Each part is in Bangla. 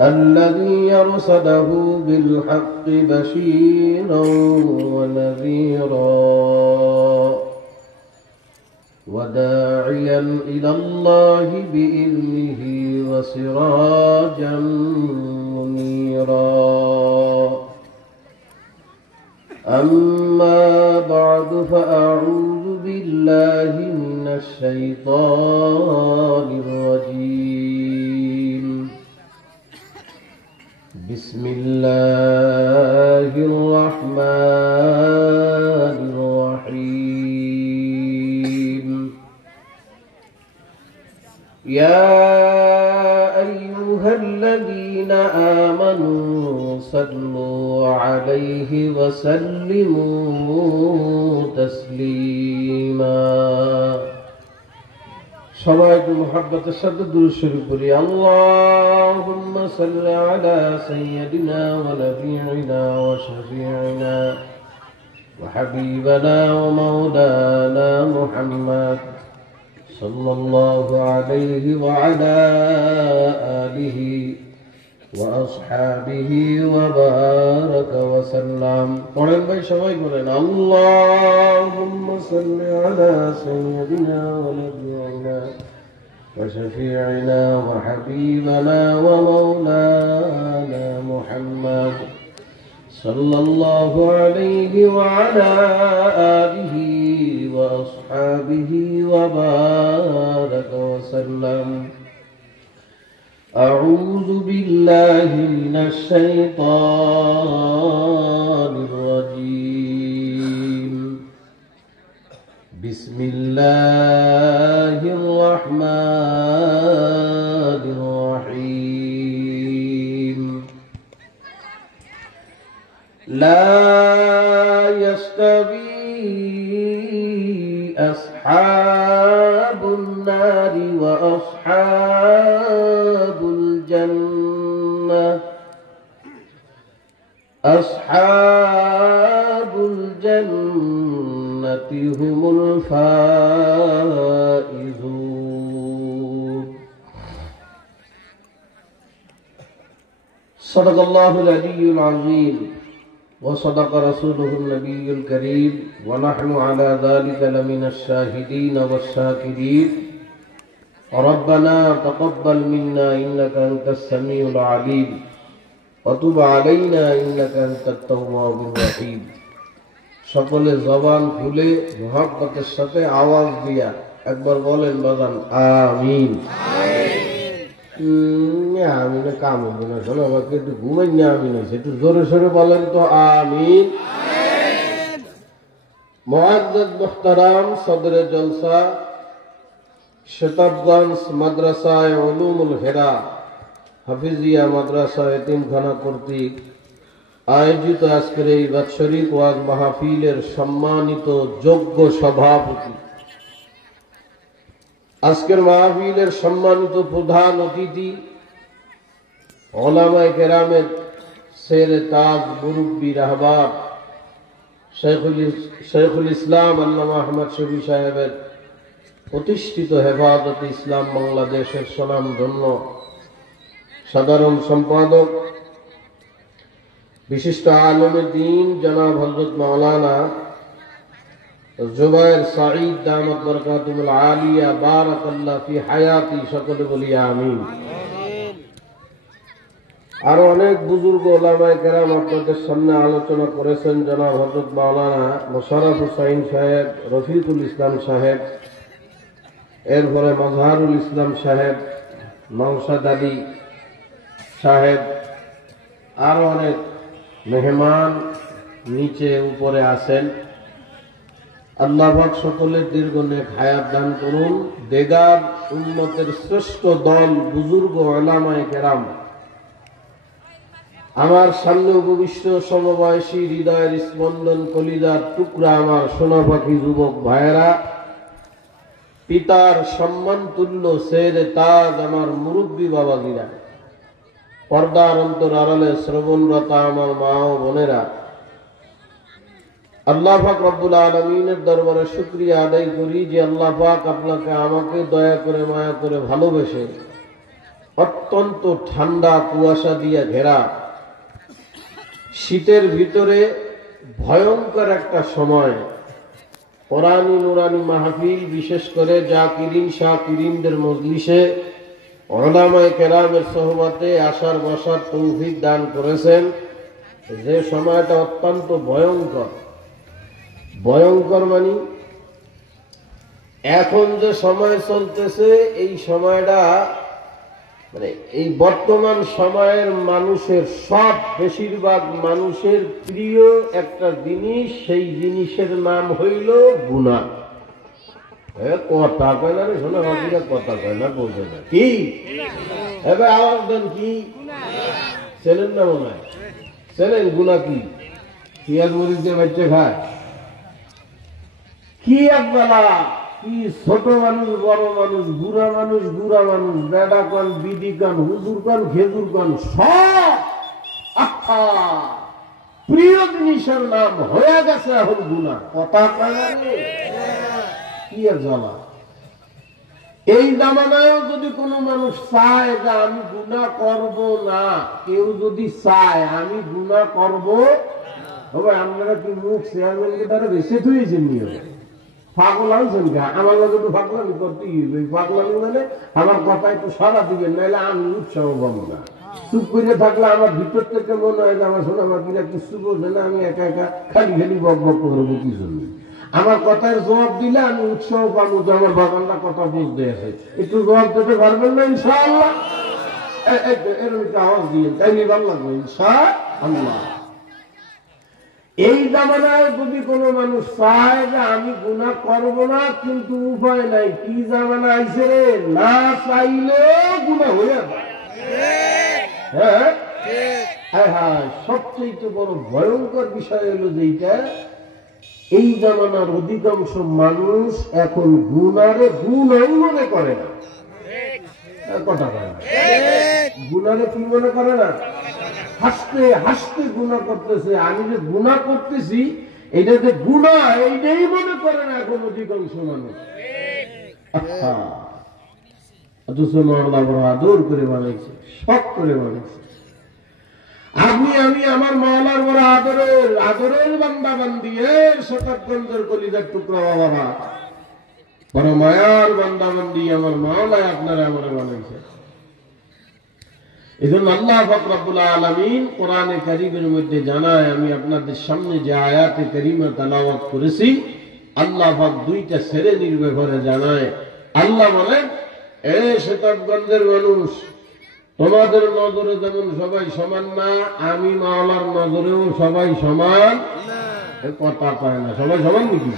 الذي أرسله بالحق بشيرا ونذيرا وداعيا إلى الله بإذنه وسراجا منيرا. أما بعد فأعوذ بالله من الشيطان الرجيم. بسم الله الرحمن الرحيم. يا أيها الذين آمنوا صلوا عليه وسلموا تسليما. সবাই মুহাব্বতের সাথে দুরূদ শরীফ পড়ি। আল্লাহুম্মা সাল্লি আলা সাইয়্যিদিনা ওয়া নাবিয়িনা ওয়া শাফিঈনা ওয়া হাবিবানা ওয়া মাওলানা মুহাম্মদ সাল্লাল্লাহু আলাইহি ওয়া আলা আলিহি ওয়া আসহাবিহি ওয়া বারাকা ওয়া সাল্লাম। পড়েন ভাই, সবাই বলেন আল্লাহুম্মা সাল্লি আলা সাইয়্যিদিনা ওয়া নাবিয়িনা ওয়া শাফিঈনা ওয়া হাবিবানা ওয়া মাওলানা মুহাম্মদ সাল্লাল্লাহু আলাইহি ওয়া আলা আলিহি ওয়া আসহাবিহি ওয়া বারাকা ওয়া সাল্লাম। أعوذ بالله من الشيطان الرجيم. بسم الله الرحمن الرحيم. لا يستوي أصحاب النار وأصحاب الجنة. أصحاب الجنة هم الفائزون. صدق الله العلي العظيم وصدق رسوله النبي الكريم ونحن على ذلك لمن الشاهدين والشاكرين. ربنا تقبل منا إنك أنت السميع العليم وتب علينا إنك أنت التواب الرحيم. সকলে জবান খুলে মুহাব্বতের সাথে আওয়াজ দিয়া একবার বলেন বাজান আমিন। আমিনে কাম হবে না, শোনো আমাকে একটু ঘুমাই না, আমিন আছে একটু জোরে সোরে বলেন তো আমিন। মুআজ্জাজ মুহতারাম সদরে জলসা শতাবগঞ্জ মাদ্রাসায় উলুমুল হেরা হাফিজিয়া মাদ্রাসা এতিমখানা কর্তৃক আয়োজিত আজকের এই বাৎসরিক ওয়াজ মাহফিলের সম্মানিত যোগ্য সভাপতি, আজকের মাহফিলের সম্মানিত প্রধান অতিথি, উলামায়ে কেরামের শেরে তাজ মুরব্বী রাহবার শেখুল ইসলাম আল্লামা আহমদ শফি সাহেবের প্রতিষ্ঠিত হেফাজতে ইসলাম বাংলাদেশের স্বনামধন্য সাধারণ সম্পাদক, বিশিষ্ট আলেমে দ্বীন জনাব হযরত মাওলানা জুবায়ের সাঈদ দামাত বরকাতুল আলিয়া বারাকাল্লাহু ফি হায়াতি, সকলে বলি আমিন। আরো অনেক বুজুর্গ উলামায়ে কেরাম আপনাদের সামনে আলোচনা করেছেন। জনাব হযরত মাওলানা মোশাররফ হুসাইন সাহেব, রফিকুল ইসলাম সাহেব, এরপরে মাজহারুল ইসলাম সাহেব, নওশাদ আলী সাহেব, আরো অনেক মেহমান নিচে উপরে আছেন। আল্লাহ পাক সকলের দীর্ঘ নেক হায়াত দান করুন। দেগার উম্মতের শ্রেষ্ঠ দল বুজুর্গ উলামায়ে কেরাম, আমার সামনে উপবিষ্ট সমবয়সী হৃদয়ের স্পন্দন কলিজার টুকরা আমার সোনা পাখি যুবক ভাইয়েরা, পিতার সম্মান তুল্য শেরে তাজ আমার মুরব্বী বাবাজিরা, পর্দার অন্তর আড়ালে শ্রবণরতা আমার মা ও বোনেরা, আল্লাহ পাক রব্বুল আলামিনের দরবারে শুকরিয়া আদায় করি যে আল্লাহ পাক আপনাকে আমাকে দয়া করে মায়া করে ভালোবেসে অত্যন্ত ঠান্ডা কুয়াশা দিয়ে ঘেরা, শীতের ভিতরে ভয়ঙ্কর একটা সময়। কোরআনী নুরানি মাহফিল, বিশেষ করে জাকিরিন শাকিরিনদের মজলিসে উলামায়ে কেরামের সোহবতে আসার বসার তৌফিক দান করেছেন। যে সময়টা অত্যন্ত ভয়ঙ্কর। ভয়ঙ্কর মানে এখন যে সময় চলতেছে, এই সময়টা মানে এই বর্তমান সময়ের মানুষের বেশিরভাগ মানুষের প্রিয় একটা জিনিস, সেই জিনিসের নাম হইল গুনাহ। কথা কয় না রে, শোনা বাকিরা কথা কয় না, বলতে না কি এবার আওয়াজ দেন কি চেনেন না মনে হয়? চেনেন গুনাহ কি? পেঁয়াজ মরিচ দিয়ে বাচ্চা খায় কি একবেলা, কি ছোট মানুষ বড় মানুষ, বুড়া মানুষ বুড়া মানুষ, বেডা কান বিডি কান হুজুর কান খেজুর কান সব প্রিয় জিনিসের নাম হয়ে গেছে এখন গুনাহ। কথা কয় কি আর জ্বালা। এই জামানায়ও যদি কোনো মানুষ চায় যে আমি গুনাহ করব না, কেউ যদি চায় আমি গুনাহ করব, তবে আপনারা কি মুখ চেয়ারম্যানকে তারা বেঁচে থুয়েছেন নিয়ে পাগল আনছেন কে? আমার লোক একটু পাগলামি করতেই হবে। পাগলামি মানে আমার কথা একটু সারা দিবেন, নাহলে আমি উৎসাহ পাবো না। চুপ করে থাকলে আমার ভিতর থেকে মনে হয় যে আমার শোনা বাকিরা কিছু বলবে না, আমি একা একা খালি খালি বক বক করবো কি জন্য। আমার কথার জবাব দিলে আমি উৎসাহ পাবো যে আমার বাগানটা কথা বুঝতে আছে। একটু জবাব দিতে পারবেন না ইনশাআল্লাহ? এরকম একটা আওয়াজ দিয়ে তাইলে ভালো লাগবে ইনশাআল্লাহ। এই জামানায় যদি কোনো মানুষ চায় যে আমি গুনাহ করব না, কিন্তু উপায় নাই, কি জামানা আইছে রে, না চাইলেও গুনাহ হয়ে যায়। হ্যাঁ হ্যাঁ, সবচেয়ে বড় ভয়ঙ্কর বিষয় হলো যেটা, এই জামানার অধিকাংশ মানুষ এখন গুনারে গুনাই মনে করে না। কথা বলে না, গুনারে কি মনে করে না, হাসতে হাসতে গুনাহ করতেছে। আমি যে গুনাহ করতেছি এটা যে গুনাহ, এইটাই মনে করে না এখন অধিকাংশ মানুষ। অথচ আল্লাহ বড় আদর করে বানাইছে, শখ করে বানাইছে। আমি আমার মাওলার বড় আদরের বান্দা বান্দি, শতাব্দীর কলিজার টুকরা বাবারা, বড় মায়ার বান্দা বান্দি আমার মাওলায় আপনারা আমার বানাইছে। এজন্য আল্লাহ পাক রব্বুল আলামিন কোরআনে কারীমের মধ্যে জানায়, আমি আপনাদের সামনে যে আয়াতে কারীমা তেলাওয়াত করেছি, আল্লাহ পাক দুইটা শ্রেণীর ব্যাপারে জানায়। আল্লাহ বলেন, এ শতাব্দীর মানুষ, তোমাদের নজরে যেমন সবাই সমান না, আমি মাওলার নজরেও সবাই সমান। কথা কয় না, সবাই সমান নাকি?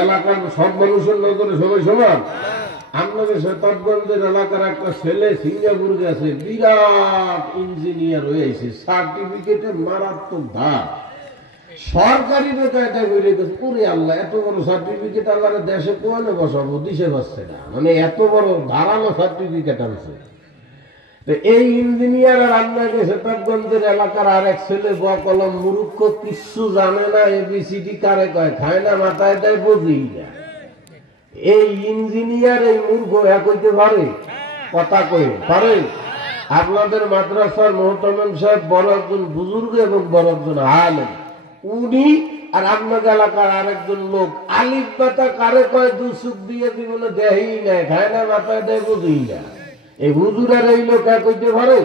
এলাকার সব মানুষের নজরে সবাই সমান? আপনাদের শতাব্দীর এলাকার একটা ছেলে সিঙ্গাপুর গেছে, বিরাট ইঞ্জিনিয়ার হয়ে আছে, সার্টিফিকেটে মারাত্মক ধার, সরকারি বেকায়দা হয়ে গেছে। ওরে আল্লাহ, এত বড় সার্টিফিকেট আল্লাহ দেশে কোয়ানে বসাবো, দিশে পাচ্ছে না, মানে এত বড় ধারালো সার্টিফিকেট আনছে। এই ইঞ্জিনিয়ার আর আপনাকে শতাব্দীর এলাকার আর এক ছেলে বকলম মূর্খ, কিচ্ছু জানে না, এবিসিডি কারে কয় খায় না, মাথায় দেয়, বুঝেই না। এই ইঞ্জিনিয়ার এই মূর্খ এক হইতে পারে? কথা কয়ে পারে? আপনাদের মাদ্রাসার মোহতামিম সাহেব বড় একজন বুজুর্গ এবং বড় একজন আলেম, উনি আর আপনাদের এলাকার আরেকজন লোক আলিফ পাতা কারে কয় দু চুপ দিয়ে জীবনে দেহেই নাই, খায় না, মাথায় দেয়, বুঝেই না। এই হুজুর আর এই লোক এক হইতে পারে?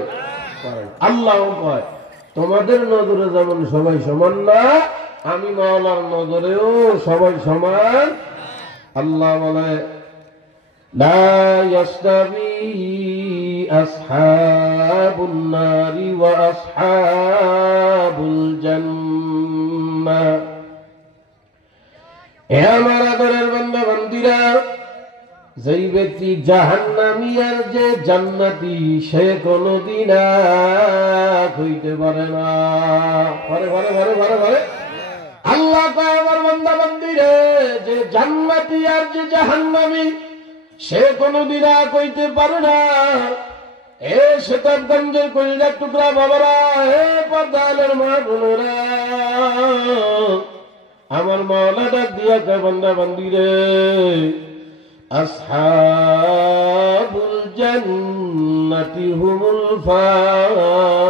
আল্লাহ কয়, তোমাদের নজরে যেমন সবাই সমান না, আমি মাওলার নজরেও সবাই সমান। আল্লাহ বলে, লা ইয়াসতাবি আসহাবুন নারি ওয়া আসহাবুল জান্নাহ। হে আমার আদরের বান্দা বান্দীরা, যেই ব্যক্তি জাহান্নামী আর যে জান্নাতি, সে কোনদিন এক হইতে পারে না। আল্লাহ কয়, আমার বান্দা বান্দীরে, যে জান্নাতি আর যে জাহান্নামী, সে কোনদিন এক হইতে পারে না। এ শতাব্দীর কলিজার টুকরা বাবারা, হে পর্দালের মা বোনেরা, আমার মাওলা ডাক দিয়া কয়, বান্দা বান্দীরে, আসহাবুল জান্নাতি হুমুল ফাইজুন।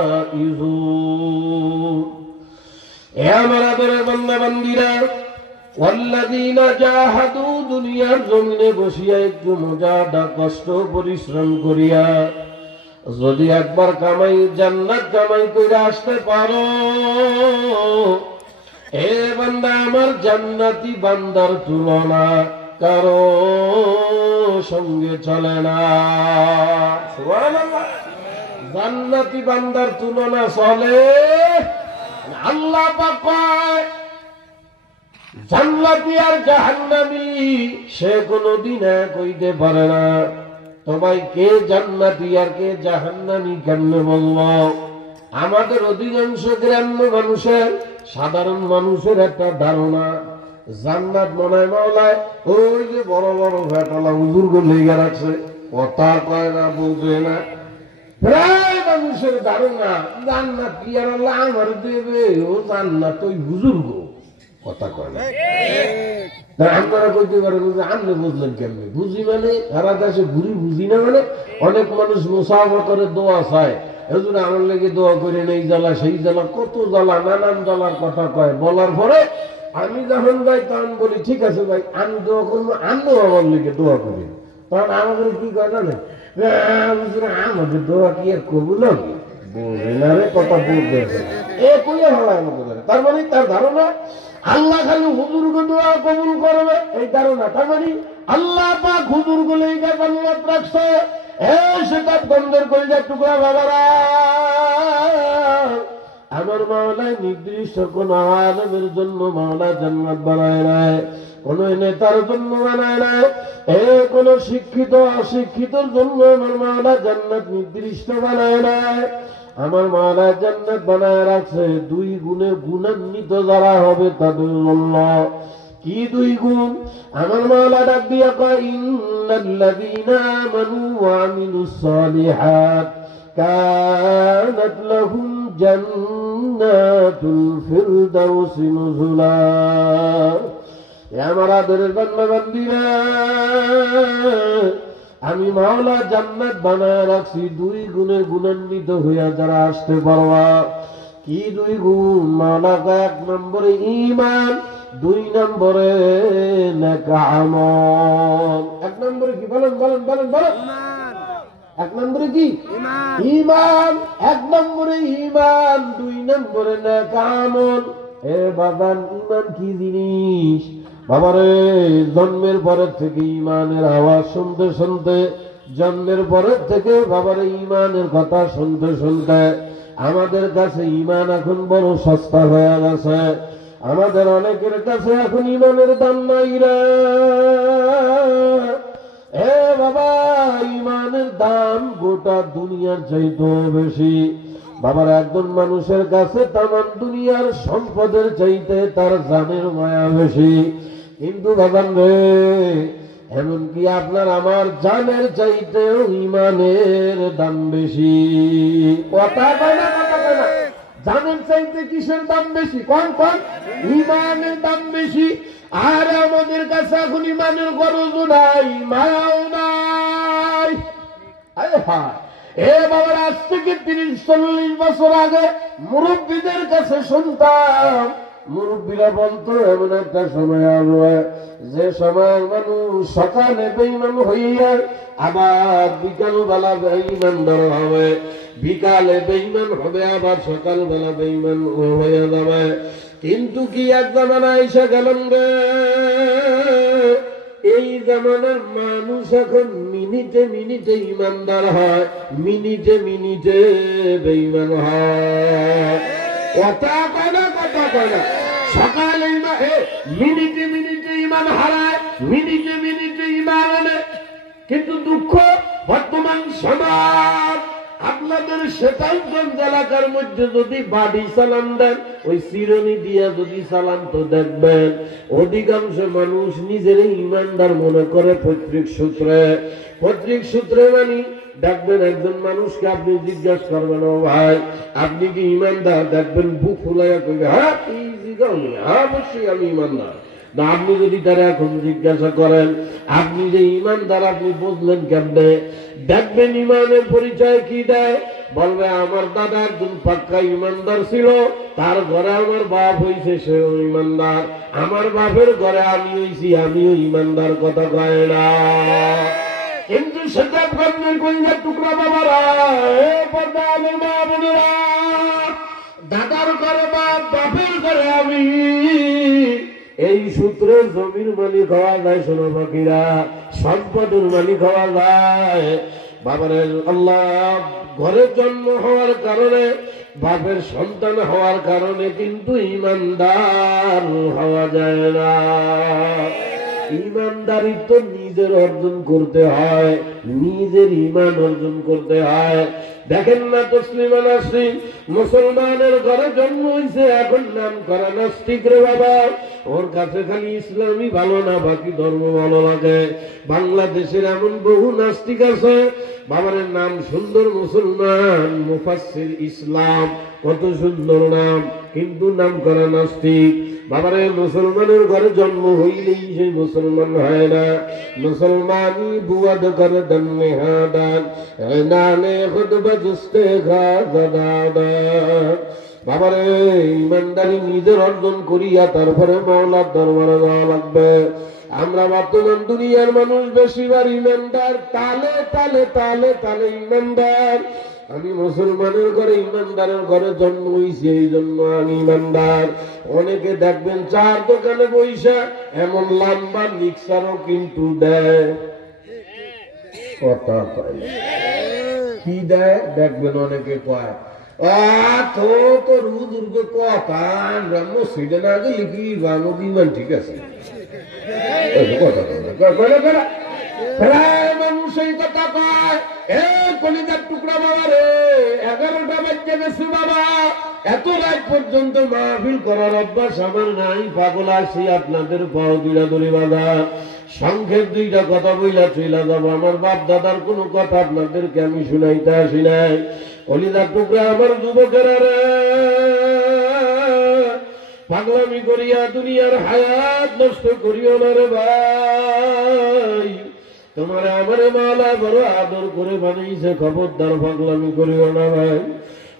এ আমার আদরের বান্দা বান্দীরা, ওয়াল্লাযীনা জাহাদু, দুনিয়ার জমিনে বসিয়া একটু মুজাহাদা, কষ্ট পরিশ্রম করিয়া যদি একবার কামাই জান্নাত কামাই করে আসতে পারো, এ বান্দা আমার জান্নাতি বান্দার তুলনা কারো সঙ্গে চলে না। সুবহানাল্লাহ। জান্নাতি বান্দার তুলনা চলে। আল্লাহ পাক কয় জান্নাতি আর জাহান্নামী সে কোনদিন এক হইতে পারে না। তো ভাই, কে জান্নাতি আর কে জাহান্নামী কেমনে বলবো? আমাদের অধিকাংশ গ্রাম্য মানুষের, সাধারণ মানুষের একটা ধারণা জান্নাত মনে হয় মাওলায় ওই যে বড় বড় ভেটালা হুজুর লেগে রাখছে, কথা কয় না, বুঝে না। প্রায় মানুষের ধারণা জান্নাত কি আর আল্লাহ আমার দেবে, ও জান্নাত ওই হুজুর গো, কথা কয় না। আপনারা কইতে পারেন যে আপনি বুঝলেন কেমনি? বুঝি মানে সারা দেশে ঘুরি বুঝি না মানে। অনেক মানুষ মুসাফা করে দোয়া চায়, হুজুর আমার লেগে দোয়া করে নেই, জ্বালা সেই জ্বালা, কত জ্বালা, নানান জ্বালার কথা কয়। বলার পরে আমি যখন যাই তখন বলি ঠিক আছে ভাই, আমি দোয়া করবো, আমিও আমার লেগে দোয়া করি। তখন আমাদের কি কয় জানে, আমাদের দোয়া কি আর কবুল হবে? বলবে না রে, কথা বলবে এ কইয়া হয় আমাদের। তার মানে তার ধারণা আল্লাহ খালি হুজুরকে দোয়া কবুল করবে, এই ধারণা। তার মানে আল্লাহ পাক হুজুর গুলো জান্নাত রাখছে। সেটা বন্ধের করে যায় টুকরা বাবারা, আমার মাওলায় নির্দিষ্ট কোন আলেমের জন্য মাওলা জান্নাত বানায় নাই, কোন নেতার জন্য বানায় নাই, কোন শিক্ষিত অশিক্ষিতর জন্য আমার মাওলা জান্নাত নির্দিষ্ট বানায় নাই। আমার মাওলা জান্নাত বানায় রাখছে দুই গুণে গুণান্বিত যারা হবে তাদের জন্য। কি দুই গুণ? আমার মাওলা ডাক দিয়া কয় ইন্নাল্লাযীনা আমানু ওয়া আমিলুস সালিহাত কানাত লাহুম জান্নাতুল ফিরদাউসি নুজুলা। আমার আদরের বান্দা বান্দীরা, আমি মাওলা জান্নাত বানায় রাখছি দুই গুণে গুণান্বিত হইয়া যারা আসতে পারবা। কি দুই গুণ? মাওলা কয় এক নম্বরে ঈমান, দুই নম্বরে নেক আমল। এক নম্বরে কি? বলেন বলেন বলেন বলেন। এক নম্বরে কি? ঈমান। এক নম্বরে ঈমান, দুই নম্বরে নেক আমল। এ বাবা, ঈমান কি জিনিস? বাবারে, জন্মের পরের থেকে ঈমানের আওয়াজ শুনতে শুনতে, জন্মের পরের থেকে বাবারে ঈমানের কথা শুনতে শুনতে আমাদের কাছে ঈমান এখন বড় সস্তা হয়ে গেছে। আমাদের অনেকের কাছে এখন ঈমানের দাম নাই রে। এ বাবা, ঈমানের দাম গোটা দুনিয়ার চাইতেও বেশি। বাবার একজন মানুষের কাছে তামাম দুনিয়ার সম্পদের চাইতে তার জানের মায়া বেশি। কিন্তু বাবা রে, এমনকি আপনার আমার জানের চাইতেও ঈমানের দাম বেশি। কথা কয় না, কথা কয় না। জানের চাইতে কিসের দাম বেশি? কোন কোন? ঈমানের দাম বেশি। আর আমাদের কাছে এখন ঈমানের গরজও নাই, মায়াও নাই। এ বাবার, আজ থেকে 30-40 বছর আগে মুরব্বীদের কাছে শুনতাম, মুরব্বীরা বলতো এমন একটা সময় আসবে যে সময় মানুষ সকালে বেঈমান হইয়া আবার বিকাল বেলা বেঈমানদার হবে, বিকালে বেঈমান হবে আবার সকাল বেলা বেঈমান হয়ে যাবে। কিন্তু কি এক জামানা এসে গেলেন রে, এই জামানার মানুষ এখন মিনিটে মিনিটে ইমানদার হয়, মিনিটে মিনিটে বেঈমান হয়। কথা কয় না, কথা কয় না। সকালে মিনিটে মিনিটে ইমান হারায়, মিনিটে মিনিটে ইমান আনে। কিন্তু দুঃখ, বর্তমান সমাজ আপনাদের সেটাইগঞ্জ এলাকার মধ্যে যদি বাড়ি সালাম দেন, ওই চিরনি দিয়া যদি সালাম, তো দেখবেন অধিকাংশ মানুষ নিজের ইমানদার মনে করে। পৈতৃক সূত্রে মানে দেখবেন একজন মানুষকে আপনি জিজ্ঞাসা করবেন, ও ভাই আপনি কি ইমানদার? দেখবেন বুক ফুলাইয়া কইবে হ্যাঁ, হ্যাঁ অবশ্যই আমি ইমানদার। না আপনি যদি তারা এখন জিজ্ঞাসা করেন আপনি যে ইমানদার আপনি বুঝলেন কেমনে? দেখবেন ইমানের পরিচয় কি দেয়, বলবে আমার দাদা একজন পাক্কা ইমানদার ছিল, তার ঘরে আমার বাপ হয়েছে, সেও ইমানদার, আমার বাপের ঘরে আমি হয়েছি, আমিও ইমানদার। কথা কয় না? কিন্তু সেটাগঞ্জের কইলা টুকরা বাবারা, মা বোনেরা, দাদার ঘরে বাপ, বাপের ঘরে আমি, এই সূত্রের জমির মালিক হওয়া যায় সোনা পাখিরা, সম্পদের মালিক হওয়া যায়। বাবারে আল্লাহ ঘরের জন্ম হওয়ার কারণে, বাপের সন্তান হওয়ার কারণে কিন্তু ইমানদার হওয়া যায় না। ইমানদারিত্ব নিজের অর্জন করতে হয়, নিজের ইমান অর্জন করতে হয়। দেখেন না তসলিমা নাসরিন মুসলমানের ঘরে জন্ম হয়েছে, এখন নাম করা নাস্তিক রে বাবা। ওর কাছে খালি ইসলামই ভালো না, বাকি ধর্ম ভালো লাগে। বাংলাদেশের এমন বহু নাস্তিক আছে, বাবার নাম সুন্দর মুসলমান, মুফাসসির ইসলাম, কত সুন্দর নাম, কিন্তু নাম করা নাস্তিক। বাবারে মুসলমানের ঘরে জন্ম হইলেই সে মুসলমান হয় না। মুসলমানি বুয়াদ করে দন্নে হাদান নানে খুদ বজস্তে খাজাদাদা। বাবারে ইমানদারি নিজের অর্জন করিয়া তারপরে মাওলার দরবারে যাওয়া লাগবে। আমরা বর্তমান দুনিয়ার মানুষ বেশিরভাগ ইমানদার, তালে তালে তালে তালে ইমানদার। আমি মুসলমানের ঘরে ইমানদারের ঘরে জন্ম হয়েছি, এই জন্য আমি ইমানদার। অনেকে দেখবেন চার দোকানে বইসা এমন লম্বা মিক্সারও কিন্তু দেয়, কথা কয় কি দেয় দেখবেন অনেকে কয় তোর হুজুর্গ কথা আমরা মসজিদে না গেলে কি ইমান ঠিক আছে। মানুষ এই কথা কয়, কলিজার টুকরা বাবা রে, 11টা বাজে গেছে বাবা, এত রাত পর্যন্ত মাহফিল করার অভ্যাস আমার নাই। পাগল আসি আপনাদের পাও দুইটা ধরে বাঁধা, সংক্ষেপ দুইটা কথা বইলা চইলা যাব। আমার বাপ দাদার কোনো কথা আপনাদেরকে আমি শুনাইতে আসি নাই। কলিজার টুকরা আমার যুবকেরা রে, পাগলামি করিয়া দুনিয়ার হায়াত নষ্ট করিও না রে ভাই। তোমার আমার মালা বড় আদর করে বানাইছে, খবরদার পাগলামি করিও না ভাই।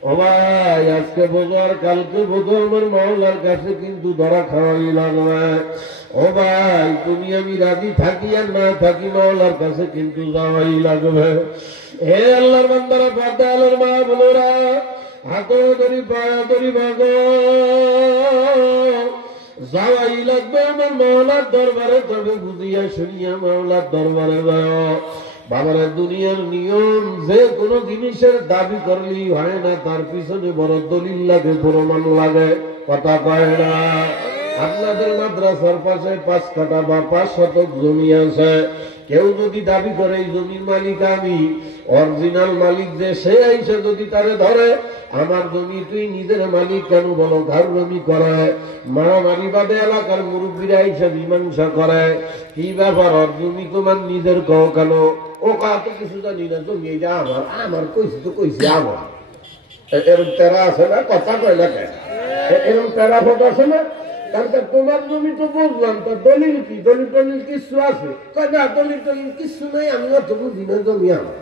ও ভাই আজকে বোঝো আর কালকে বোঝো, আমার মাওলার কাছে কিন্তু ধরা খাওয়াই লাগবে। ও ভাই তুমি আমি রাজি থাকি আর না থাকি, মাওলার কাছে কিন্তু যাওয়াই লাগবে। হে আল্লাহর বান্দারা, পর্দার মা বোনেরা, হাত ধরি পায়া ধরি ভাগ, যাওয়াই লাগবে আমার মাওলার দরবারে। তবে বুঝিয়া শুনিয়া মাওলার দরবারে যাও। বাবারা দুনিয়ার নিয়ম, যে কোনো জিনিসের দাবি করলেই হয় না, তার পিছনে বড় দলিল লাগে, প্রমাণ লাগে। কথা কয় না? আপনাদের মাদ্রাসার পাশে 5 কাঠা বা 5 শতক জমি আছে, কেউ যদি দাবি করে এই জমির মালিক আমি, অরিজিনাল মালিক যে সে আইসে যদি তারে ধরে, আমার জমি তুই নিজের মালিক কেন বলো, ঘাড়মি করে, মারামারি বাদে এলাকার মুরব্বীরা আইসে মীমাংসা করে, কি ব্যাপার ওর জমি তোমার নিজের কও কেন? ও কত কিছু জানি না, জমি এটা আমার, আমার কইছি তো কইছি আমার। এরকম তেরা আছে না, কথা কয় না কেন? এরকম তেরা ফটো আছে না? তারপর তোমার জমি তো বুঝলাম, তো দলিল কি? দলিল টলিল কিছু আছে? না দলিল টলিল কিছু নেই, আমি অত বুঝি না, জমি আমার।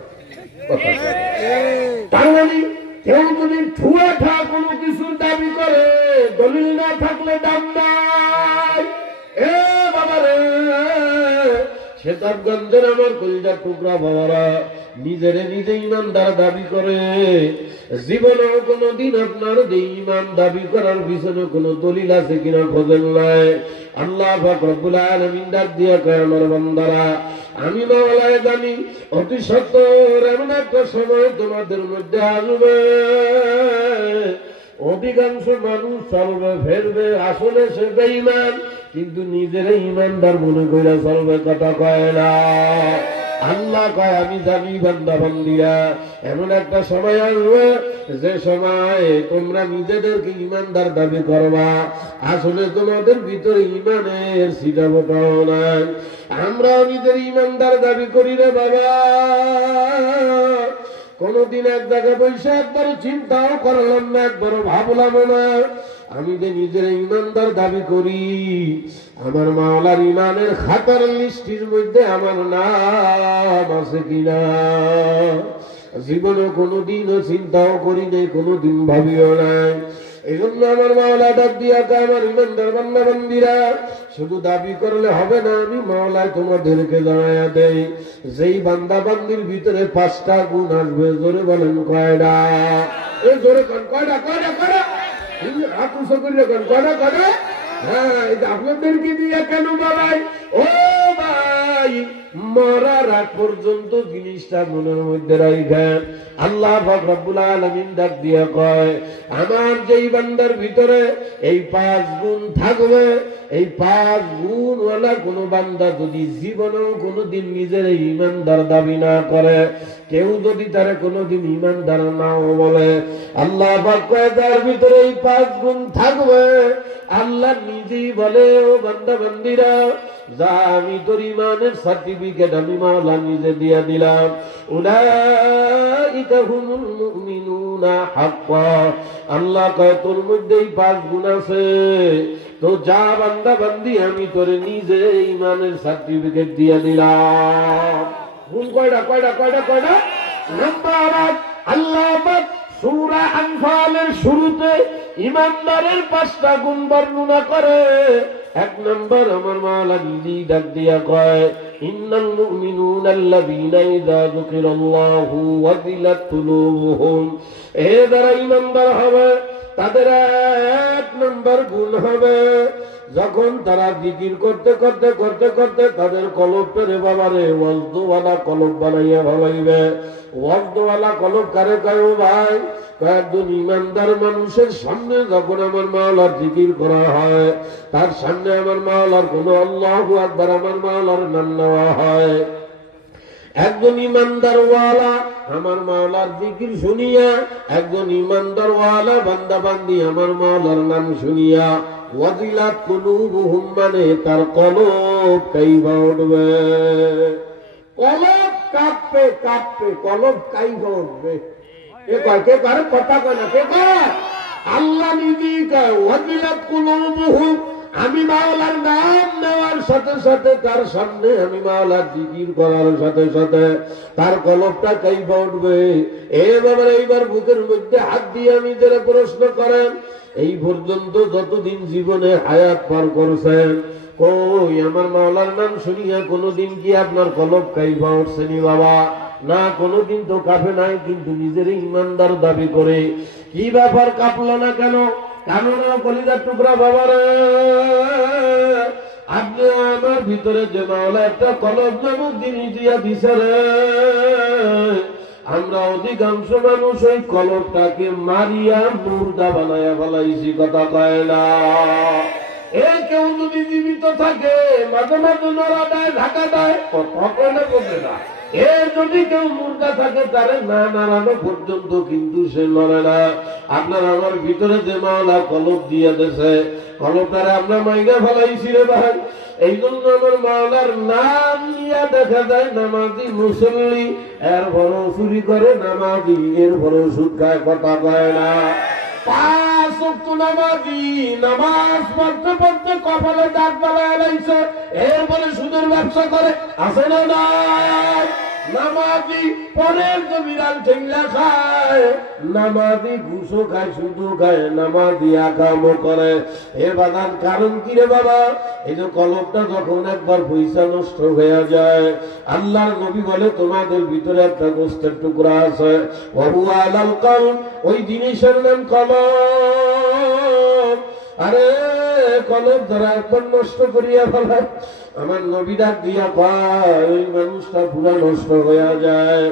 তার মানে কেউ যদি ঠুয়ে ঠা কোনো কিছুর দাবি করে, দলিল না থাকলে দাম নাই। এ বাবা রে, সেতাবগঞ্জের আমার কলিজার টুকরা বাবারা, নিজেরে নিজে ইমানদার দাবি করে, জীবনেও কোনদিন আপনার যে ইমান দাবি করার পিছনে কোন দলিল আছে কিনা খোঁজেন নাই। আল্লাহ পাক রব্বুল আলামিন ডাক দিয়া কয়, আমার বান্দারা আমি মাওলায় জানি অতি সত্বর এমন একটা সময় তোমাদের মধ্যে আসবে, অধিকাংশ মানুষ চলবে ফেরবে, আসলে সে বেঈমান, কিন্তু নিজের ইমানদার মনে কইরা চলবে। কথা কয় না? আল্লাহ কয় আমি জানি বান্দা বান্দিরা, এমন একটা সময় আসবে যে সময় তোমরা নিজেদেরকে ইমানদার দাবি করবা, আসলে তোমাদের ভিতরে ইমানের সিটা ফোটাও নাই। আমরা নিজের ইমানদার দাবি করি রে বাবা, কোনদিন এক জায়গায় বসে একবার চিন্তাও করলাম না, একবার ভাবলাম না আমি যে নিজের ইমানদার দাবি করি, আমার মাওলার ইমানের খাতার লিস্টির মধ্যে আমার নাম আছে কিনা। জীবনে কোনোদিনও চিন্তাও করি নাই, কোনোদিন ভাবিও নাই। এই জন্য আমার মাওলা ডাক দিয়া আমার ইমানদার বান্দা বান্দিরা, শুধু দাবি করলে হবে না, আমি মাওলায় তোমাদেরকে জানাইয়া দেই, যেই বান্দা বান্দির ভিতরে 5টা গুণ আসবে। জোরে বলেন কয়টা? এই জোরে কন কয়টা? কয়টা কয়টা? হাত উঁচু করে কন কয়টা কয়টা? হ্যাঁ, এটা আপনাদেরকে দিয়ে কেন বলাই? ও ভাই, মরার আগ পর্যন্ত জিনিসটা মনের মধ্যে রাখেন। আল্লাহ পাক রব্বুল আলামিন ডাক দিয়া কয়, আমার যেই বান্দার ভিতরে এই 5 গুণ থাকবে, এই 5 গুণওয়ালা কোন বান্দা যদি জীবনেও কোনোদিন নিজের ইমানদার দাবি না করে, কেউ যদি তারা কোনোদিন ইমানদার নাও বলে, আল্লাহ পাক কয় তার ভিতরে এই 5 গুণ থাকবে। আল্লাহ নিজেই বলে, ও বান্দা বান্দিরা, যা আমি তোর ইমানের সার্টিফিকেট আমি মাওলা নিজে দিয়া দিলাম। উলাইকা হুমুল মুমিনুনা হাক্কা। আল্লাহ কয় তোর মধ্যে এই 5 গুণ আছে, তো যা বান্দা বান্দি আমি তোর নিজে ইমানের সার্টিফিকেট দিয়া দিলাম। গুণ কয়টা? কয়টা কয়টা কয়টা? নাম্বার 1, আল্লাহ পাক সূরা আনফালের শুরুতে ইমানদারের 5টা গুণ বর্ণনা করে। 1 নম্বর আমার মাওলা নিজেই ডাক দিয়া কয়, ইন্নাল মুমিনুনা আল্লাযীনা ইযা যুকিরাল্লাহু ওয়াজিলাত কুলুবুহুম। এ যারা ইমানদার হবে তাদের 1 নম্বর গুণ হবে, যখন তারা জিকির করতে করতে করতে করতে তাদের কলবের বাবারে ওয়াজদওয়ালা কলব বানাইয়া ভালাইবে। ওয়াজদওয়ালা কলব কারে কয়? ও ভাই, একজন ইমানদার মানুষের সামনে যখন আমার মাওলার জিকির করা হয়, তার সামনে আমার মাওলার কোনো আল্লাহু আকবার আমার মাওলার নাম নেওয়া হয়, একজন ইমানদার ওয়ালা আমার মাওলার জিকির শুনিয়া, একজন ইমানদার ওয়ালা বান্দা বান্দি আমার মাওলার নাম শুনিয়া, ওয়াজিলাত কুলুবুহুম মানে তার কলব কাইবা উঠবে। কলব কাঁপবে কাঁপবে, কলব কাইবা উঠবে। কে কয়? কে কারে কথা কয় না? কে কয়? আল্লাহ নিজেই কয়, ওয়াজিলাত কুলুবুহুম। আমি মাওলার নাম নেওয়ার সাথে সাথে, তার সামনে আমি মাওলার জিকির করার সাথে সাথে তার কলবটা কাইবা উঠবে। এইবার বুকের মধ্যে হাত দিয়ে আমি যারা প্রশ্ন করেন, এই পর্যন্ত যতদিন জীবনে হায়াত পার করছেন, কই আমার মাওলার নাম শুনিয়া কোনোদিন কি আপনার কলব কাইবা উঠছেনি বাবা? না, কোনোদিন তো কাঁপে নাই, কিন্তু নিজের ইমানদার দাবি করে। কি ব্যাপার, কাঁপলো না কেন? কারণ কলিজার টুকরা বাবারে, আপনি আমার ভিতরে যে মাওলা একটা কলব নামক জিনিস দিয়া দিছে রে, আমরা অধিকাংশ মানুষ ওই কলবটাকে মারিয়া মুর্দা বানাইয়া ফেলাইছি। কথা কয় না? কেউ যদি জীবিত থাকে মাঝে মাঝে নড়া দেয়, ঢাকা দেয়, কথা করবে না। যদি কেউ মুর্দা থাকে তারে না নাড়ানো পর্যন্ত কিন্তু সে লড়ে না। আপনার আমার ভিতরে যে মাওলা কলব দিয়ে দেছে, কলবটারে আমরা মাইনা ফেলাইছি রে ভাই। এই জন্য আমার মাওলার নাম নিয়ে দেখা যায় নামাজি মুসল্লি, এর বড় চুরি করে নামাজি, এর বড় সুদ খায়। কথা কয় না? 5 ওয়াক্ত নামাজি, নামাজ পড়তে পড়তে কপালে দাগ বানায় লাইছে, এরপরে সুদের ব্যবসা করে। আছে না নাই? নামাজি পরের জমিরান ঠেংলা খায়, নামাজি ঘুষও খায়, শুধু খায়, নামাজি আকামও করে। এ বাগান কারণ কি রে বাবা? এই যে কলবটা যখন একবার পয়সা নষ্ট হয়ে যায়, আল্লাহর নবী বলে তোমাদের ভিতরে একটা গোস্তের টুকরা আছে, ওহু আলাল কলব, ওই জিনিসের নাম কলব। আরে কলব দ্বারা একবার নষ্ট করিয়া ফেলায়, আমার নবী ডাক দিয়া পায়, ওই মানুষটা পুরা নষ্ট হয়ে যায়।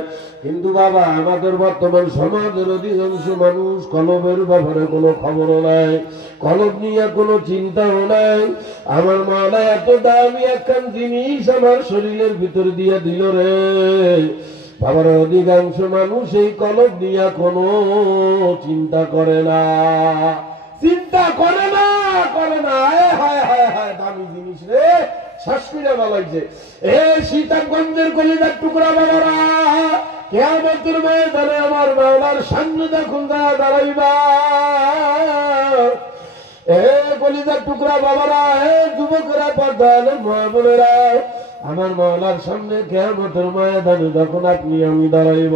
কিন্তু বাবা, আমাদের বর্তমান সমাজের অধিকাংশ মানুষ কলবের ব্যাপারে কোনো খবরও নাই, কলব নিয়ে কোনো চিন্তাও নাই। আমার মাওলা এত দামি একখান জিনিস আমার শরীরের ভিতর দিয়ে দিল রে বাবার, অধিকাংশ মানুষ এই কলব নিয়ে কোনো চিন্তা করে না, চিন্তা করে না, করে না। হায় হায় হায়, দামি জিনিস রে, শাশুড়া বলাইছে। সীতাগঞ্জের কলিজার টুকরা বাবারা, কিয়ামতের ময়দানে আমার মাওলার সামনে যখন দাঁড়াইবা, এ কলিজার টুকরা বাবারা, এ যুবকেরা, পর্দার মা বোনেরা, আমার মাওলার সামনে কিয়ামতের ময়দানে যখন আপনি আমি দাঁড়াইব,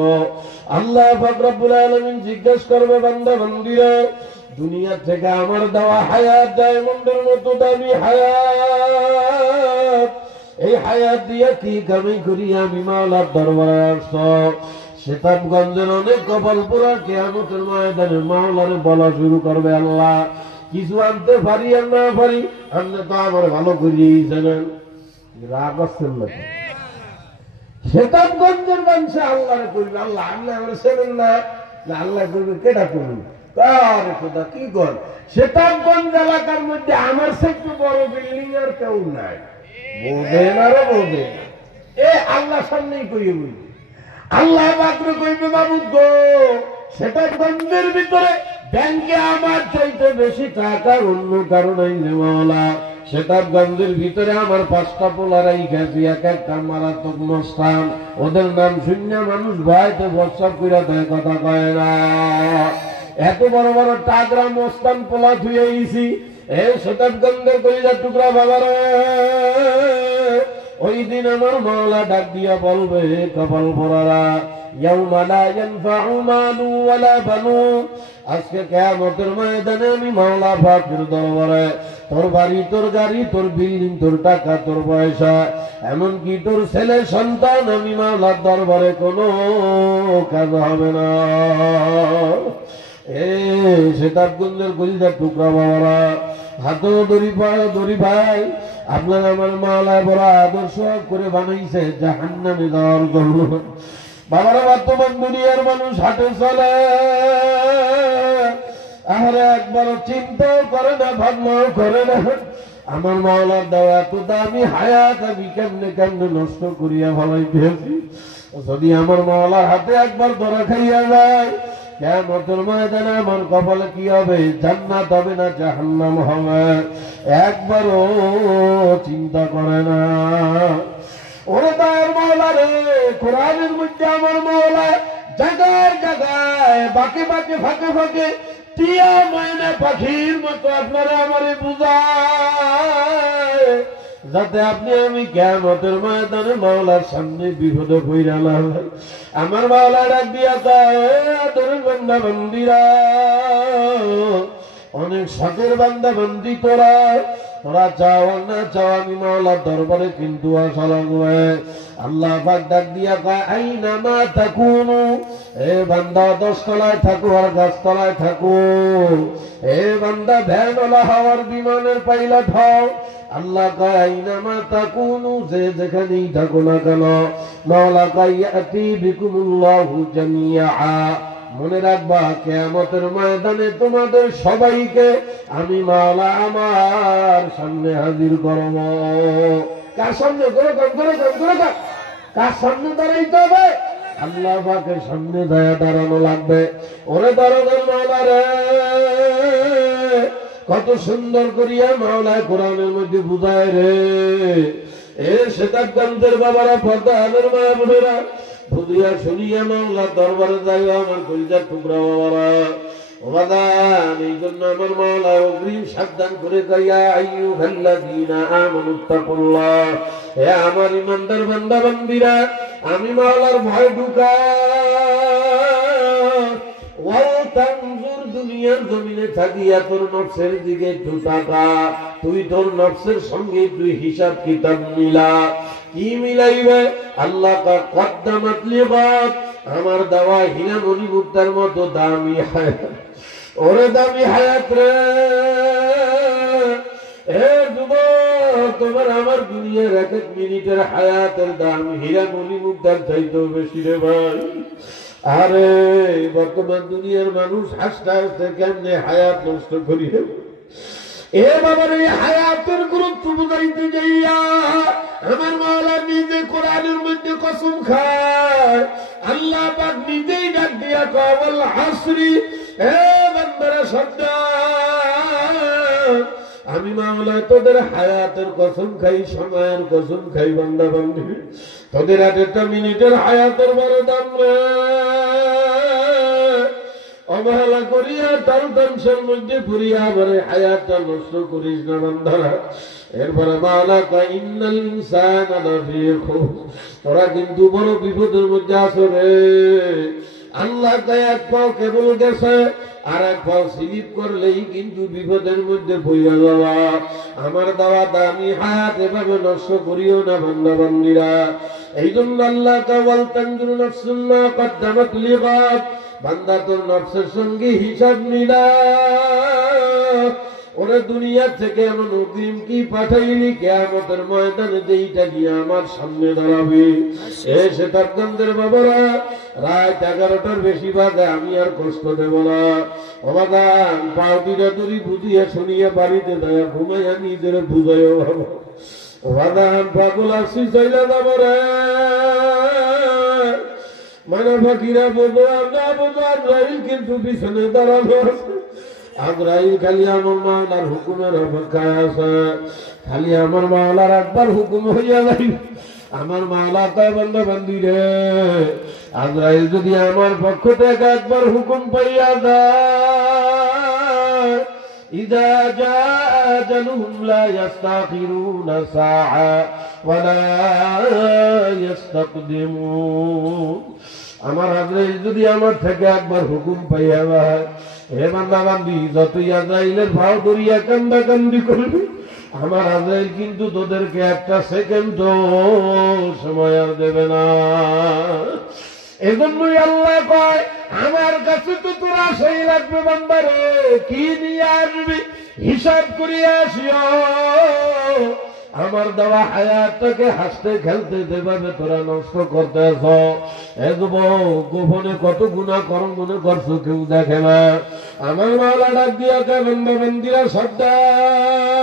আল্লাহ পাক রব্বুল আলামিন জিজ্ঞেস করবে বান্দা বান্দীরা, দুনিয়া থেকে আমার দেওয়া হায়াত, ডায়মন্ডের মতো দামি হায়াত, এই হায়াত দিয়া কি কামাই করি আমি মাওলার দরবারে আসছ? শতাবগঞ্জের অনেক কপাল পোড়া কিয়ামতের ময়দানে মাওলারে বলা শুরু করবে, আল্লাহ কিছু আনতে পারি আর না পারি, আপনি তো আমার ভালো করিয়েই জানেন। রাগ আসছেন না? শতাবগঞ্জের মানুষে আল্লাহরে করবে, আল্লাহ আল্লাহ আমার ছেলেন না, আল্লাহ করবে কেটা করবে? আরে খোদা কি কর, শতাবগঞ্জ এলাকার মধ্যে আমার থেকে বড় বিল্ডিং আর কেউ নাই, বোঝেন আরো বোঝেন। এ আল্লাহ সামনেই কইয়ে বলবে, আল্লাহ বাকরে কইবে, মাবুদ গো, শতাবগঞ্জের ভিতরে ব্যাংকে আমার চাইতে বেশি টাকা অন্য কারণে মাওলা, শতাবগঞ্জের ভিতরে আমার 5টা পোলারাই গেছি, এক একটা মারাত্মক মস্তান, ওদের নাম শূন্য মানুষ ভয়তে বর্ষা করে দেয়, কথা কয় না। এত বড় বড় টাকরা মস্তান পোলা ধুয়ে গেছি, এ শতাবগঞ্জের কলিজার টুকরা বাবারা, ওই দিন আমার মাওলা ডাক দিয়া বলবে, কপাল পোড়ারা, ইয়াউমা লা ইয়ানফাউ মালু ওয়ালা বানুন, আজকে কিয়ামতের ময়দানে আমি মাওলা পাকের দরবারে তোর বাড়ি, তোর গাড়ি, তোর বিল্ডিং, তোর টাকা, তোর পয়সা, এমনকি তোর ছেলে সন্তান, আমি মাওলার দরবারে কোনো কাজ হবে না। এ শতাবগঞ্জের কলিজার টুকরা বাবারা, হাতও দড়ি পায় দড়ি ভাই, আপনার আমার মাওলায় বড় আদর্শ করে বানাইছে জাহান্নামে যাওয়ার জন্য। বাবারা, বর্তমান দুনিয়ার মানুষ হাটে চলে, আরে একবারও চিন্তাও করে না, ভাবনাও করে না, আমার মাওলার দেওয়া এত দামি হায়াত আমি কেমনে কেমনে নষ্ট করিয়া ফেলাইতেছি। যদি আমার মাওলার হাতে একবার ধরা খাইয়া যায়, কিয়ামতের ময়দানে আমার কপালে কি হবে? জান্নাত হবে না জাহান্নাম হবে? একবারও চিন্তা করে না। ওরে তার মাওলা রে, কোরআনের মধ্যে আমার মাওলা জায়গায় জায়গায়, বাঁকে বাঁকে, ফাঁকে ফাঁকে, টিয়া ময়না পাখির মতো আপনারা আমারে বুঝায়, যাতে আপনি আমি কিয়ামতের ময়দানে মাওলার সামনে বিপদে পইরা না হয়। আমার মাওলা ডাক দিয়া কয়, আদরের বান্দা বান্দিরা, অনেক শখের বান্দা বান্দি তোরা, তোরা চাও আর না চাও আমি মাওলার দরবারে কিন্তু আসা লাগবে। আল্লাহ পাক ডাক দিয়া কয়, আইনা মা তাকুনু, এ বান্দা 10 তলায় থাকো আর গাছতলায় থাকো, এ বান্দা ভ্যানওয়ালা হওয়ার বিমানের পাইলট হও, আল্লাহ কয় আইনা মা তাকুনু, যে যেখানেই থাকো না কেন, মাওলা কয় ইয়াতি বিকুমুল্লাহু জামিআ, মনে রাখবা কিয়ামতের ময়দানে তোমাদের সবাইকে আমি মাওলা আমার সামনে হাজির করব। কার সামনে? কার সামনে দাঁড়াইতে হবে? আল্লাহ পাকের সামনে দাঁড়ানো লাগবে। ওরে দরদের মাওলা রে, কত সুন্দর করিয়া মাওলা কোরআনের মধ্যে বুঝায় রে। এ শতাবগঞ্জের বাবারা, পর্দার মা বোনেরা, বুঝিয়া শুনিয়া মাওলার দরবারে যাইও আমার কলিজার টুকরা বাবারা। ওবাদান, এই জন্য আমার মাওলা অগ্রিম সাবধান করে গাইয়া, আইয়ুহাল্লাযীনা আমানুত্তাকুল্লাহ, হে আমার ইমানদার বান্দা বান্দিরা, আমি মাওলার ভয় ঢুকা ওয়াল তানজুর, দুনিয়ার জমিনে থাকিয়া তোর নফসের দিকে একটু তাকা, তুই তোর নফসের সঙ্গে তুই হিসাব কিতাব মিলা। কি মিলাইবে? আল্লাহ পাক কদ্দামাত লিগাত, আমার দেওয়া হীরা মণি মুক্তার মতো দামি হায়াত, ওরে দামি হায়াত রে। হে যুবক, তোমার আমার দুনিয়ার 1 মিনিটের হায়াতের দাম হীরা মণি মুক্তার চাইতেও বেশি রে ভাই। আরে বর্তমান দুনিয়ার মানুষ হাসতে হাসতে কেমনে হায়াত নষ্ট করিয়ে, এ বাবার এই হায়াতের গুরুত্ব বুঝাইতে যাইয়া আমার মাওলা নিজে কোরআনের মধ্যে কসম খায়। আল্লাহ পাক নিজেই ডাক দিয়া কয়, ওয়াল আসরি, হে বান্দারা সাবধান, আমি মাওলা তোদের হায়াতের কসম খাই, সময়ের কসম খাই, বান্দা বান্দি তোদের আর একটা মিনিটের হায়াতের বড় দাম রে। অবহেলা করিয়া তার টেনশন মধ্যে পুরিয়া আমার হায়াতটা নষ্ট করিস না বান্দারা। এরপরে মাওলা কয় ইন্নাল ইনসানা লাফি খুসর, তোরা কিন্তু বড় বিপদের মধ্যে আছো রে। আল্লাহ কয় এক পাও কেবল গেছে, আর এক পাও স্লিপ করলেই কিন্তু বিপদের মধ্যে পড়ে যাওয়া। আমার দাওয়াত আমি হায়াত এভাবে নষ্ট করিও না বান্দা বান্দিরা। এই জন্য আল্লাহ কয় ওয়াল তানজুরু নাফসুম মা কদ্দামাত লিগাদ, বান্দা তোর নফসের সঙ্গে হিসাব মিলা। ওরা দুনিয়া থেকে এমন অগ্রিম কি পাঠাইনি কিয়ামতের ময়দানে যেইটা গিয়ে আমার সামনে দাঁড়াবে। সে তার গন্ধের বাবারা রাত 11টার বেশি বাজে, আমি আর কষ্ট দেব না। অবাদান পাও দুটা দূরি বুঝিয়া শুনিয়া বাড়িতে দেয় ঘুমাইয়া নিজের বুঝাইও ভাবো। অবাদান পাগল আসি চাইলে যাব রে। মানে ফাঁকিরা বোঝো আমরা বোঝো, আজরাইল কিন্তু পিছনে দাঁড়ানো আছে। আজরাইল খালি আমার মাওলার হুকুমের অপেক্ষায় আছে। খালি আমার মাওলার একবার হুকুম হইয়া যাই, আমার মাওলা কয় বান্দা বান্দি রে, আজরাইল যদি আমার পক্ষ থেকে একবার হুকুম পাইয়া যায়, ইযা জাআ আজালুহুম লা ইস্তাখিরুনা সাআ ওয়া লা ইস্তাকদিমুন। আমার আজরাইল যদি আমার থেকে একবার হুকুম পাইয়া যায়, হে বান্দা বান্দি যতই আজরাইলের ভাও ধরিয়া কান্দা কান্দি করবি, আমার আজরাইল কিন্তু তোদেরকে একটা সেকেন্ড সময় আর দেবে না। এজন্যই আল্লাহ কয় আমার কাছে তো তোর আশাই লাগবে বান্দারে, কি নিয়ে আসবি হিসাব করিয়া আসিও। আমার দেওয়া হায়াতটাকে হাসতে খেলতে যেভাবে তোরা নষ্ট করতেছ, গোপনে কত গুণা করম মনে করছো কেউ দেখে না। আমার মাওলা ডাক দিয়া কয় বান্দা বান্দিরা সাবধান,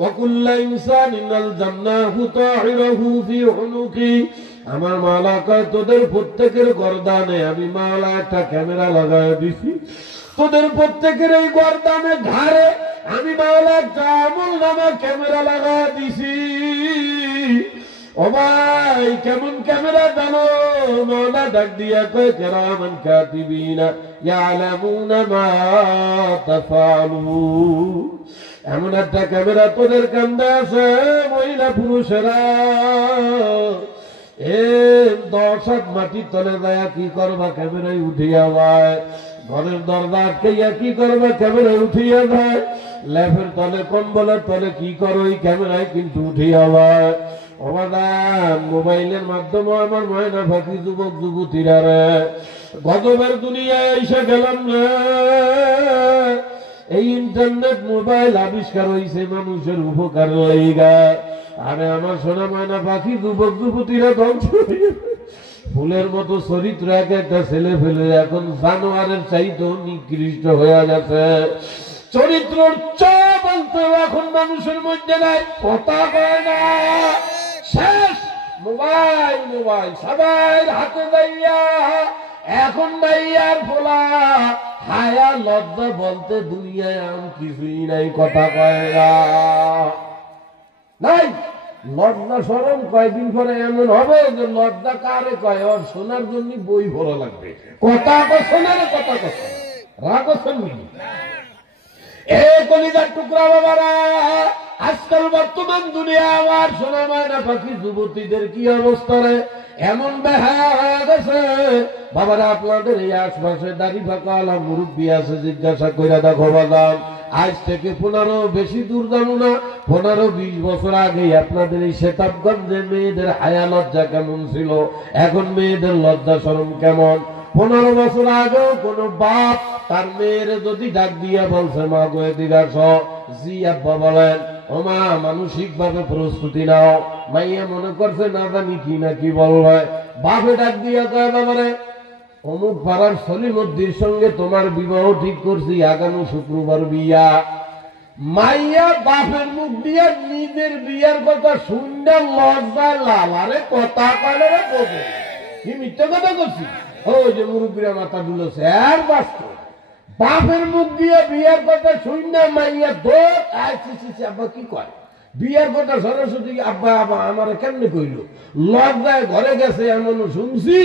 ওয়াকুল্লা ইনসানিন আলজামনাহু তাইরাহু ফি উনুকি। আমার মাওলা কয় তোদের প্রত্যেকের গর্দানে আমি মাওলা একটা ক্যামেরা লাগায় দিছি। তোদের প্রত্যেকের এই গর্দানে ঘাড়ে আমি মাওলা একটা আমলনামা ক্যামেরা লাগায় দিছি। ও ভাই কেমন ক্যামেরা জানো? মাওলা ডাক দিয়া কয় কিরামান কাতিবিনা ইয়ালামুনা মা তাফআলুন। এমন একটা ক্যামেরা তোদের কান্দে আছে মহিলা পুরুষেরা, 10 হাত মাটির তলে যায় কি করবা ক্যামেরায় উঠিয়া যায়, ঘরের দরজা আটকাইয়া কি করবা ক্যামেরায় উঠিয়া যায়, ল্যাপের তলে কম্বলের তলে কি করো এই ক্যামেরায় কিন্তু উঠিয়া যায়। অবাদান মোবাইলের মাধ্যমে আমার ময়না ফাঁকি যুবক যুবতীরা রে গজবের দুনিয়ায় এসে গেলাম রে। এই ইন্টারনেট মোবাইল আবিষ্কার হয়েছে মানুষের উপকার লাইগা। আরে আমার সোনা ময়না পাখি যুবক যুবতীরা ধ্বংস ফুলের মতো চরিত্র এক একটা ছেলে ফেলে এখন জানোয়ারের চাইতেও নিকৃষ্ট হয়ে গেছে। চরিত্র বলতে এখন মানুষের মধ্যে নাই, কথা কয় না, শেষ মোবাইল মোবাইল সবাই হাতে যাইয়া। এখন ভাইয়ার ফোলা হায়া লজ্জা বলতে দুনিয়ায় আমি কিছুই নাই, কথা কয় না নাই। লজ্জা শরম কয়দিন পরে এমন হবে যে লজ্জা কারে কয় ওর শোনার জন্য বই ভরা লাগবে। কথা শোনার কথা কথা রাগ শুনবি এ কলিজার টুকরা বাবারা। আজকাল বর্তমান দুনিয়া আমার সোনা ময়না পাখি যুবতীদের কি অবস্থা রে, এমন বেহায়া হয়ে গেছে বাবারা। আপনাদের এই আশপাশে দাড়ি ফাঁকা আলা মুরব্বী আছে, জিজ্ঞাসা কইরা দেখো বাদাম। আজ থেকে 15 বেশি দূর যাবো না, 15-20 বছর আগে আপনাদের এই শেতাবগঞ্জে মেয়েদের হায়া লজ্জা কেমন ছিল, এখন মেয়েদের লজ্জা শরম কেমন। 15 বছর আগেও কোন বাপ তার মেয়ের যদি ডাক দিয়া বলছে মা গো এদিকে আসো, জি আব্বা বলেন, ও মা মানসিক ভাবে প্রস্তুতি নাও। মাইয়া মনে করছে না জানি কি না কি বলবে, বাপে ডাক দিয়া কয় বাবারে অমুক পাড়ার সলিমুদ্দির সঙ্গে তোমার বিবাহ ঠিক করছি, আগামী শুক্রবার বিয়া। মাইয়া বাপের মুখ দিয়া নিজের বিয়ার কথা শুনলে লজ্জা লাল। আরে কথা কয়লে রে বলবে কি মিথ্যা কথা করছি? ওই যে মুরব্বীরা মাথা দুলেছে আর বাস্তব বাপের মুখ দিয়ে বিয়ের কথা শুননা মাইয়া দোষ আব্বা কি কয় বিয়ের কথা সরস্বতী আব্বা আব্বা আমার কেমনে কইল লজ্জায় ঘরে গেছে এমন শুনছি।